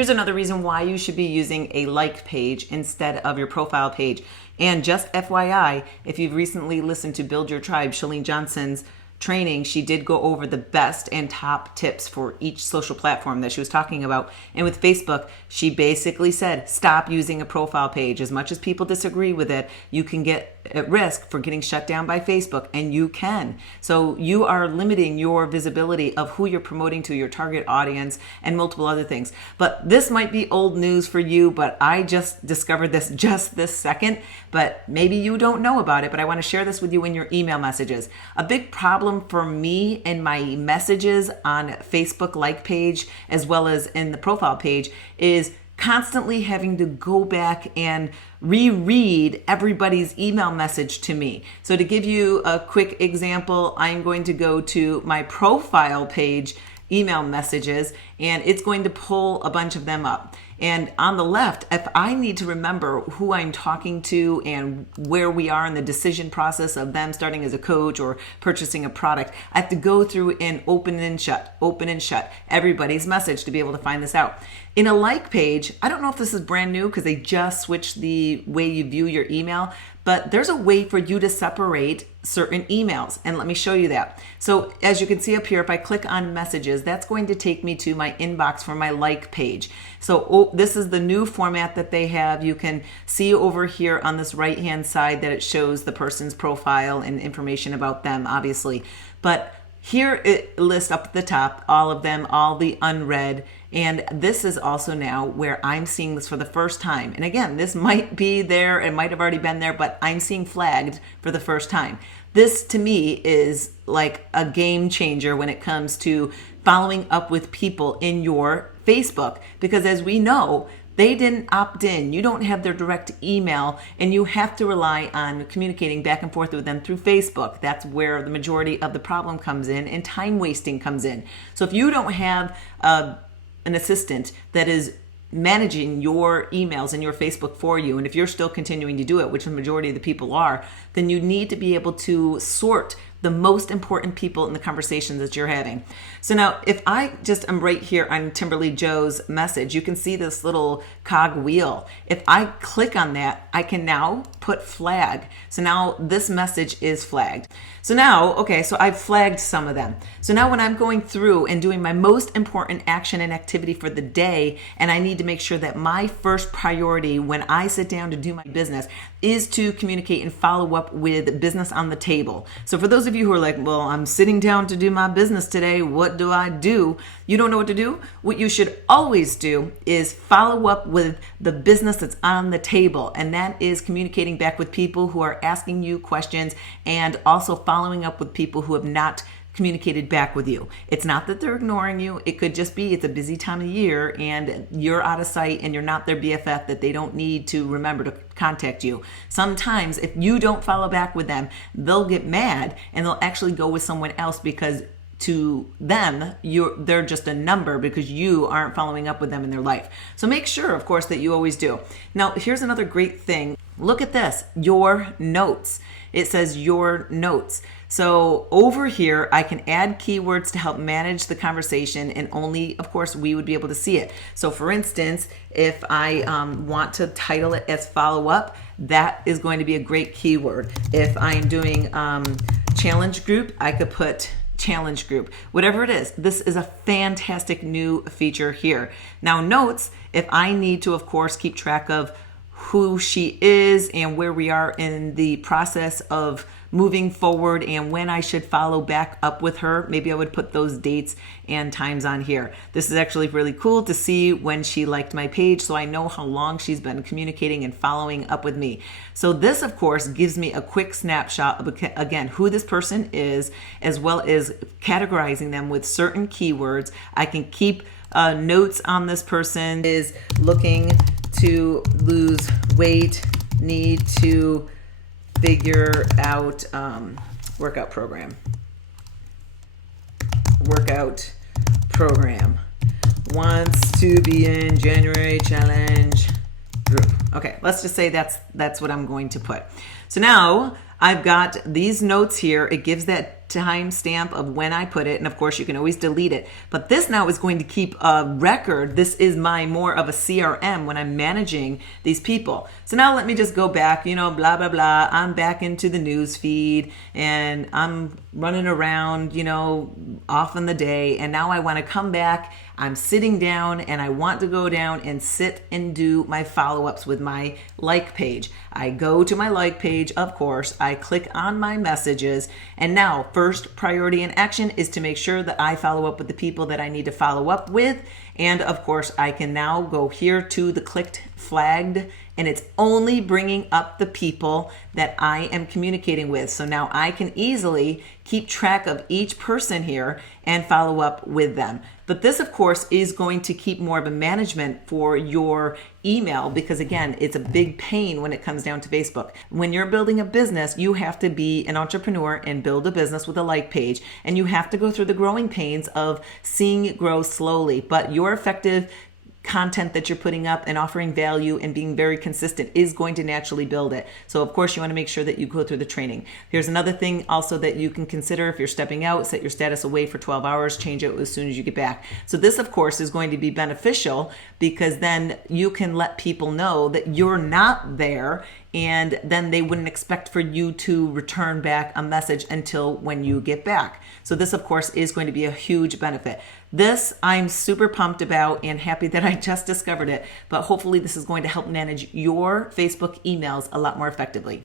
Here's another reason why you should be using a like page instead of your profile page. And just FYI, if you've recently listened to Build Your Tribe, Chalene Johnson's training, she did go over the best and top tips for each social platform that she was talking about. And with Facebook, she basically said, stop using a profile page. As much as people disagree with it, you can get at risk for getting shut down by Facebook, and you can. So you are limiting your visibility of who you're promoting to your target audience and multiple other things. But this might be old news for you, but I just discovered this just this second, but maybe you don't know about it, but I want to share this with you in your email messages. A big problem for me in my messages on Facebook like page, as well as in the profile page, is constantly having to go back and reread everybody's email message to me. So to give you a quick example, I'm going to go to my profile page email messages, and it's going to pull a bunch of them up. And on the left, if I need to remember who I'm talking to and where we are in the decision process of them starting as a coach or purchasing a product, I have to go through and open and shut everybody's message to be able to find this out. In a like page, I don't know if this is brand new because they just switched the way you view your email, but there's a way for you to separate certain emails, and let me show you that. So as you can see up here, if I click on messages, that's going to take me to my inbox for my like page. So this is the new format that they have. You can see over here on this right hand side that it shows the person's profile and information about them, obviously. But here it lists up at the top all of them, all the unread. And this is also now where I'm seeing this for the first time. And again, this might be there, it might have already been there, but I'm seeing flagged for the first time. This to me is like a game changer when it comes to following up with people in your Facebook, because as we know, they didn't opt in. You don't have their direct email, and you have to rely on communicating back and forth with them through Facebook. That's where the majority of the problem comes in, and time wasting comes in. So if you don't have an assistant that is managing your emails and your Facebook for you, and if you're still continuing to do it, which the majority of the people are, then you need to be able to sort the most important people in the conversations that you're having. So now if I just am right here on Timberly Joe's message, you can see this little cog wheel. If I click on that, I can now put flag. So now this message is flagged. So now, okay, so I've flagged some of them. So now when I'm going through and doing my most important action and activity for the day, and I need to make sure that my first priority when I sit down to do my business is to communicate and follow up with business on the table. So for those of you who are like, well, I'm sitting down to do my business today, what do I do? You don't know what to do? What you should always do is follow up with the business that's on the table. And that is communicating back with people who are asking you questions, and also following up with people who have not communicated back with you. It's not that they're ignoring you. It could just be it's a busy time of year and you're out of sight and you're not their BFF, that they don't need to remember to contact you. Sometimes if you don't follow back with them, they'll get mad and they'll actually go with someone else, because to them, they're just a number because you aren't following up with them in their life. So make sure, of course, that you always do. Now, here's another great thing. Look at this, your notes. It says your notes. So over here, I can add keywords to help manage the conversation, and only, of course, we would be able to see it. So for instance, if I want to title it as follow up, that is going to be a great keyword. If I'm doing challenge group, I could put challenge group, whatever it is. This is a fantastic new feature here. Now notes, if I need to, of course, keep track of who she is and where we are in the process of moving forward and when I should follow back up with her, maybe I would put those dates and times on here. This is actually really cool to see when she liked my page, so I know how long she's been communicating and following up with me. So this, of course, gives me a quick snapshot of, again, who this person is, as well as categorizing them with certain keywords. I can keep notes on this person is looking to lose weight, need to figure out workout program, wants to be in January challenge group. Okay, let's just say that's what I'm going to put. So now I've got these notes here. It gives that timestamp of when I put it. And of course, you can always delete it. But this now is going to keep a record. This is my more of a CRM when I'm managing these people. So now let me just go back, blah, blah, blah. I'm back into the news feed and I'm running around, off in the day. And now I want to come back. I'm sitting down and I want to go down and sit and do my follow-ups with my like page. I go to my like page, of course, I click on my messages, and now first priority in action is to make sure that I follow up with the people that I need to follow up with. And of course, I can now go here to the clicked flagged, and it's only bringing up the people that I am communicating with. So now I can easily keep track of each person here and follow up with them. But this, of course, is going to keep more of a management for your email because, again, it's a big pain when it comes down to Facebook. When you're building a business, you have to be an entrepreneur and build a business with a like page. And you have to go through the growing pains of seeing it grow slowly. But your effective content that you're putting up and offering value and being very consistent is going to naturally build it. So of course you want to make sure that you go through the training. Here's another thing also that you can consider if you're stepping out: set your status away for 12 hours, change it as soon as you get back. So this of course is going to be beneficial because then you can let people know that you're not there, and then they wouldn't expect for you to return back a message until when you get back. So this of course is going to be a huge benefit. This I'm super pumped about and happy that I just discovered it, but hopefully this is going to help manage your Facebook emails a lot more effectively.